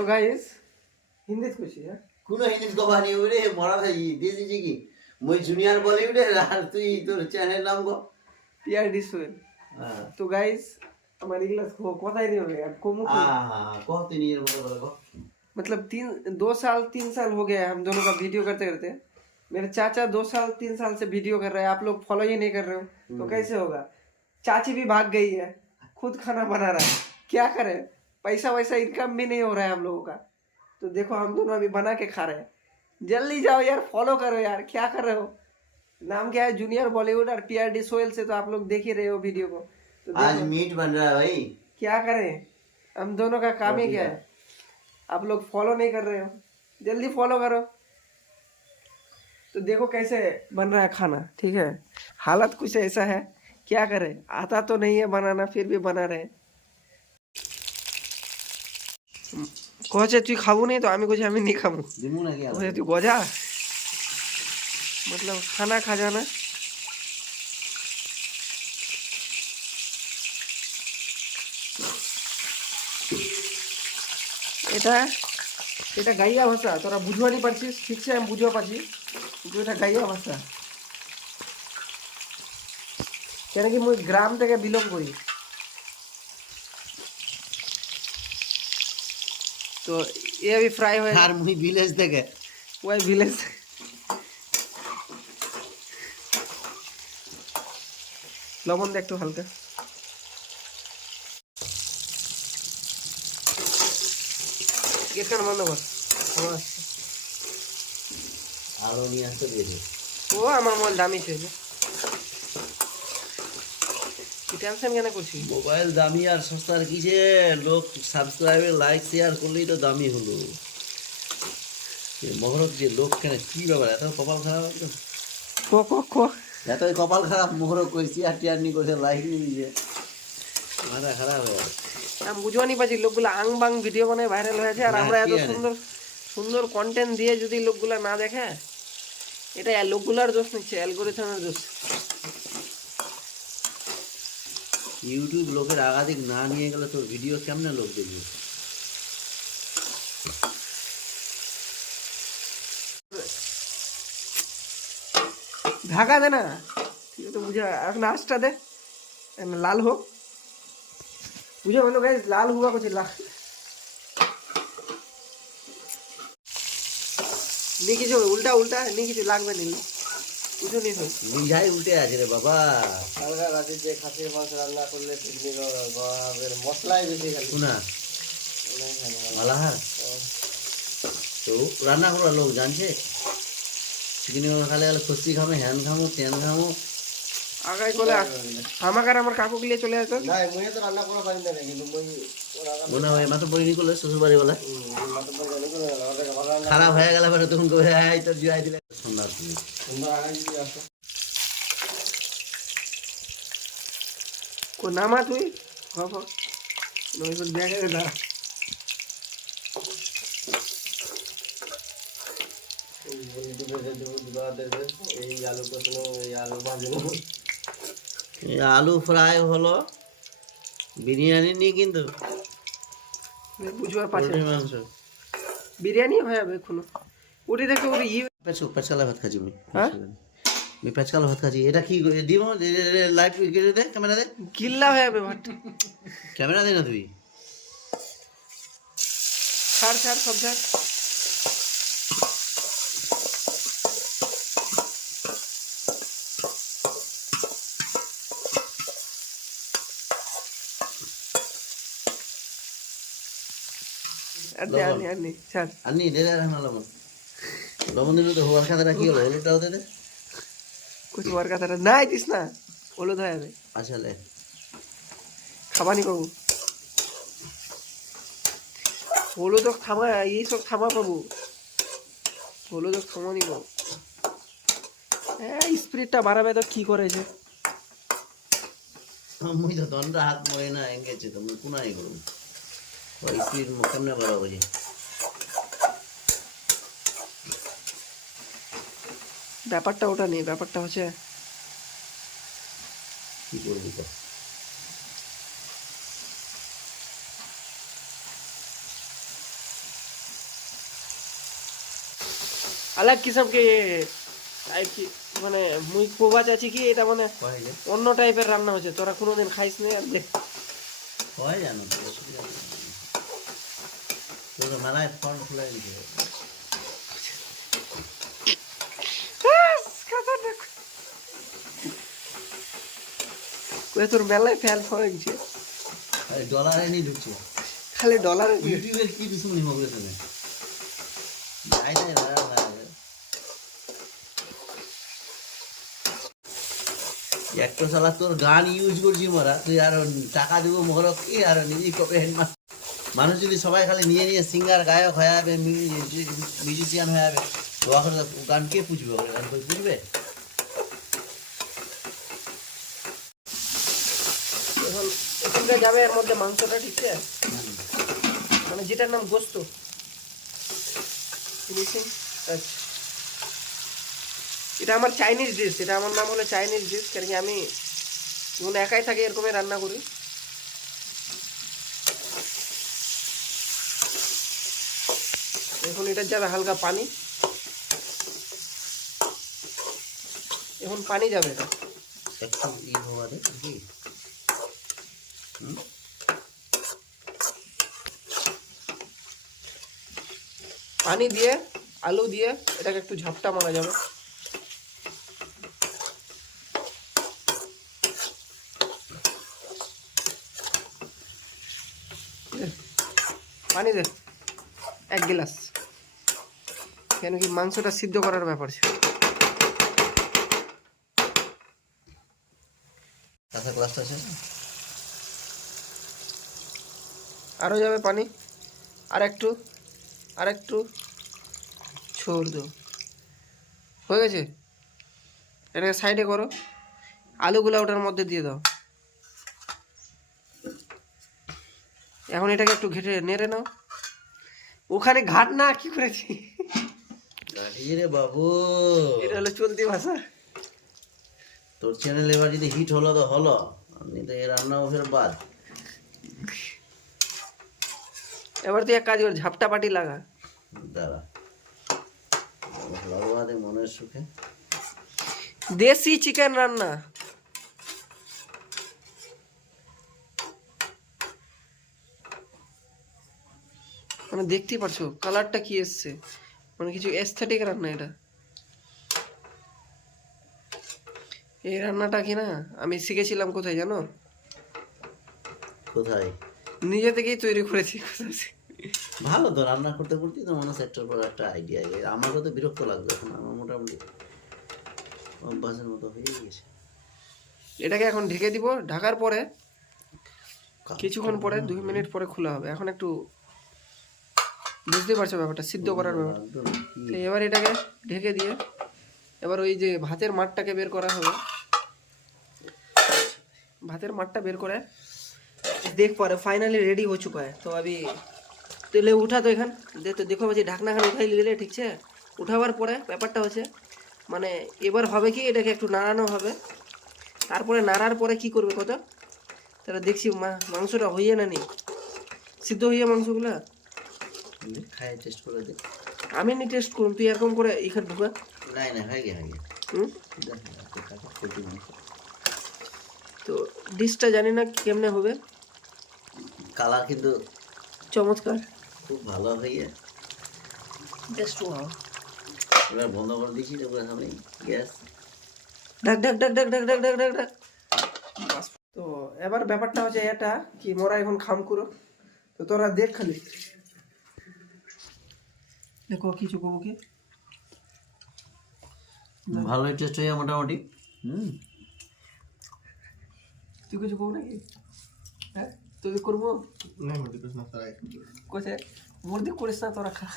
तो गाइस हिंदीत खुशी है কোনো হিন্দিত কবা নি ওরে মরা থাই দিয়েছি কি মই জুনিয়র বলিউডে আর তুই তোর চ্যানেল নাম গো पीआरडी सोहेल হ্যাঁ तो गाइस हमारी क्लास को पता ही नहीं हो गया आपको मुझे কত নিয়ে বলো मतलब 2 साल 3 साल हो गया है हम दोनों का वीडियो करते करते। मेरे चाचा 2 साल 3 साल से वीडियो कर रहे हैं, आप लोग फॉलो ही नहीं कर रहे हो तो कैसे होगा। चाची भी भाग गई है, खुद खाना बना रहा है, क्या करें, पैसा वैसा इनकम भी नहीं हो रहा है हम लोगों का। तो देखो हम दोनों अभी बना के खा रहे हैं, जल्दी जाओ यार फॉलो करो यार, क्या कर रहे हो। नाम क्या है जूनियर बॉलीवुड और पीआरडी सोहेल से तो आप लोग देख ही रहे हो वीडियो को। तो आज देखो मीट बन रहा है भाई, क्या करें, हम दोनों का काम ही क्या है। आप लोग फॉलो नहीं कर रहे हो, जल्दी फॉलो करो। तो देखो कैसे बन रहा है खाना, ठीक है। हालत कुछ ऐसा है, क्या करें, आता तो नहीं है बनाना फिर भी बना रहे। कहे তুই খাবো नहीं तो আমি কইছি আমি नहीं খাবো दिमु ना क्या कहे তুই गजा मतलब खाना खा जाना। এটা এটা গাইয়া ভাষা, তোরা বুঝবা নি পারছিস, ঠিকছে আমি বুঝবা পারছি কিন্তু এটা গাইয়া ভাষা। কেন কি মুই গ্রাম থেকে বিলং করি, তো ये अभी फ्राई हो আর মুই ভিলেজ থেকে वही विलेज। লবণ দে একটু হালকা। গেটখানা বন্ধ কর, আওয়াজ আসছে। আলো নিয়ে আসতে দিয়েছে ও আমার মোবাইল দামি ছিল, তুই টেনশন কেন করছিস। মোবাইল দামি আর সস্তার কিসে, লোক সাবস্ক্রাইবার লাইক শেয়ার করলেই তো দামি হলো। মহরত যে লোক কেন কি ব্যাপার, এত কপাল খারাপ তো, কো কো কো এতই কপাল খারাপ, মহরত কই শেয়ার টিয়ার নি করছে, লাইক নি দিছে, মাথা খারাপ হয়ে গেছে। আমি বুঝবা নি পারছি লোকগুলো আং বাং ভিডিও বানায় ভাইরাল হয়েছে, আর আমরা এত সুন্দর সুন্দর কন্টেন্ট দিয়ে যদি লোকগুলো না দেখে, এটা লোকগুলার দোষ নিচ্ছে, অ্যালগোরিথমের দোষ। ইউটিউব লোকের আগাধিক না নিয়ে গেলে তোর ভিডিও কেমনে লোক দেখবে। ঢাকা দে না, ঠিক তো বুঝা, এখন आँचটা दे लाल हो, बुझे मतलब गाइस लाल हुआ कुछ लाल नहीं, কিছু উল্টা উল্টা नहीं, কিছু লাগবে नहीं, কিছু नहीं हो। নিঝাই উল্টে আছে রে বাবা। কালকা রাতে যে খাসির মাংস রান্না করলে পিকনিক মশলাই বেশি খালি শোনা মালাহার তো রান্না করার লোক জানছে, চিকেন খালে গেলে খসি খামো, হ্যান খামো, তেন খামো, আগাই বলে আমাকে আর আমার কাকুকে নিয়ে চলে আসতো। না মুই তো রান্না করা পারি না, কিন্তু মুই মনে হয় মাত্র বইনি করলে শ্বশুর বাড়ি বলে মাত্র পরে জানি করে রান্না খারাপ হয়ে গেলে পরে তখন কবে এই তো জুয়াই দিলে সুন্দর তুমি সুন্দর আগাই যদি আসো। কো নামা তুই বাবা নই বল দেখে না, এই আলু কষানো, এই আলু ভাজনো, আলু ফ্রাই হলো, বিরিয়ানি নিয়ে কিন্তু বুঝবার পাচ্ছে পোলট্রি মাংস বিরিয়ানি হয়ে যাবে এখনো। ওটি দেখো ওর পেঁচকালা ভাত খাচ্ছি হ্যাঁ আমি পেঁচকালা ভাত খাচ্ছি। এটা কি দিব লাইভ দে, ক্যামেরা দে, গিল্লা হয়ে যাবে ভাত, ক্যামেরা দে না তুই। ছাড় ছাড় সব ছাড়। আনি ছাড় আনি দে দে না লবণ, লবণ দিলে তো হওয়ার খাতাটা কি হলো, হলুদটাও দে দে। कुछ বার কথাটা নাই দিস না, হলুদ হয়ে যাবে। আচ্ছা লে খাবানি পাবো, হলুদ থামা, এই সব থামা পাবো, হলুদ থামানি পাবো। স্পিরিটটা বাড়াবে তো কি করেছে। মুই তো দন্ড হাত মরে না এঙ্গেছে তো মুই কোনাই করব, ওই স্পিড কেমনে বাড়াবো যে। ব্যাপারটা ওটা নেই, ব্যাপারটা হচ্ছে কি করবি তো। अलग किस्म के টাইপ কি মানে মুই কোবা চাচ্ছি কি এটা মানে হয় যে অন্য টাইপের রান্না হচ্ছে, তোরা কোনোদিন খাইস নি আর দেখ। হয় জানো তো অসুবিধা নেই। তোর মেলায় ফর্ম খুলে দিতে হবে। কই তোর মেলায় ফ্যান ফরেছে, আরে ডলারে নিয়ে ঢুকছে খালি ডলারে ইউটিউবের কি দুশ্মনী হবে শুনে যাই যাই ভাড়া ভাড়া একটা সালা তোর গান ইউজ করছি মোরা, তুই আর টাকা দিব মোহরক কি আর নিজেই কপে মানুষ যদি সবাই খালি নিয়ে নিয়ে সিঙ্গার গায়ক হয়ে যাবে, মিউজিশিয়ান হয়ে যাবে, তো এখন গান কে পুছবে? গান কই পুছবে? এখন এখানটা যাবে এর মধ্যে মাংসটা, ঠিক আছে, মানে যেটার নাম গোস্ত ফিনিশিং টাচ। এটা আমার চাইনিজ ডিশ, এটা আমার নাম হলো চাইনিজ ডিশ, কারণ কি আমি যখন একাই থাকি এরকমই রান্না করি। এখন এটা যাবে হালকা পানি, এখন পানি যাবে এটা। একটু ই হওয়া দে কি পানি দিয়ে আলু দিয়ে এটাকে একটু ঝাপটা মারা যাবে। পানি দে 1 গ্লাস, কেন কি মাংসটা সিদ্ধ করার ব্যাপার ছিল। কাঁচা গ্লাসটা আছে আরও যাবে পানি, আর একটু ছোড় দো, হয়ে গেছে। এটাকে সাইডে করো, আলুগুলো ওটার মধ্যে দিয়ে দাও। এখন এটাকে একটু ঘেটে নেড়ে নাও। ওখানে ঘাট না কি করেছি, গাড়ি রে বাবু, এটা হলো চলতি ভাষা। তোর চ্যানেল এবার যদি হিট হলো তো হলো, আপনি তো এই রান্না ফের বাদ। এবার তুই এক কাজ কর, ঝাপটা পাটি লাগা। দাঁড়া ভগবানের মনের সুখে দেশি চিকেন রান্না, মানে দেখতেই পারছো কালারটা কি এসছে, মানে কিছু এস্থেটিক রান্না এটা। এই রান্নাটা কি না আমি শিখেছিলাম কোথায় জানো? কোথায়? নিজে থেকেই তৈরি করেছি। ভালো তো রান্না করতে করতেই তো মানুষ একটার পর একটা আইডিয়া। আমারও তো বিরক্ত লাগবে এখন, আমার মোটামুটি অভ্যাসের মতো হয়ে গেছে। এটাকে এখন ঢেকে দিব, ঢাকার পরে কিছুক্ষণ পরে 2 মিনিট পরে খোলা হবে। এখন একটু বুঝতে পারছো ব্যাপারটা, সিদ্ধ করার ব্যাপার। একদম কি তো এবার এটাকে ঢেকে দিয়ে এবার ওই যে ভাতের মাঠটাকে বের করা হবে। भातेर माठटा बेर करे देख पा रहे फाइनली रेडी हो चुका है। तो अभी तेले उठा तो एखान दे तो देखो बच्चे ढाकना खान उठाई दिले ठीक है। उठाবার পরে ব্যাপারটা হচ্ছে মানে এবার হবে কি এটাকে একটু নাড়ানো হবে, তারপরে নাড়ার পরে কি করবে কত তাহলে দেখছি মাংসটা হইয়ে না নি সিদ্ধ হইয়ে মাংসগুলা খাই টেস্ট করে দে। আমি নি টেস্ট করুন তুই এরকম করে এখানে ঢুকা নাই না হয়ে গিয়ে তো ডিশটা জানি না কেমনে হবে, কালার কিন্তু চমৎকার খুব ভালো হয়ে টেস্ট ওয়াও। এবার বন্ধ করে দিয়েছি তারপরে আমি গ্যাস ডাক ডাক ডাক ডাক ডাক ডাক ডাক ডাক ডাক। তো এবার ব্যাপারটা হচ্ছে এটা কি মোরা এখন খাম করো তো তোরা দেখ খালি দেখো কিছু কবো কি ভালোই টেস্ট হয়ে মোটামুটি। তুই কিছু কবো নাকি? হ্যাঁ তুই করবো नहीं मुझे कुछ ना কোথায় মোর দিক করিস না তোরা খা।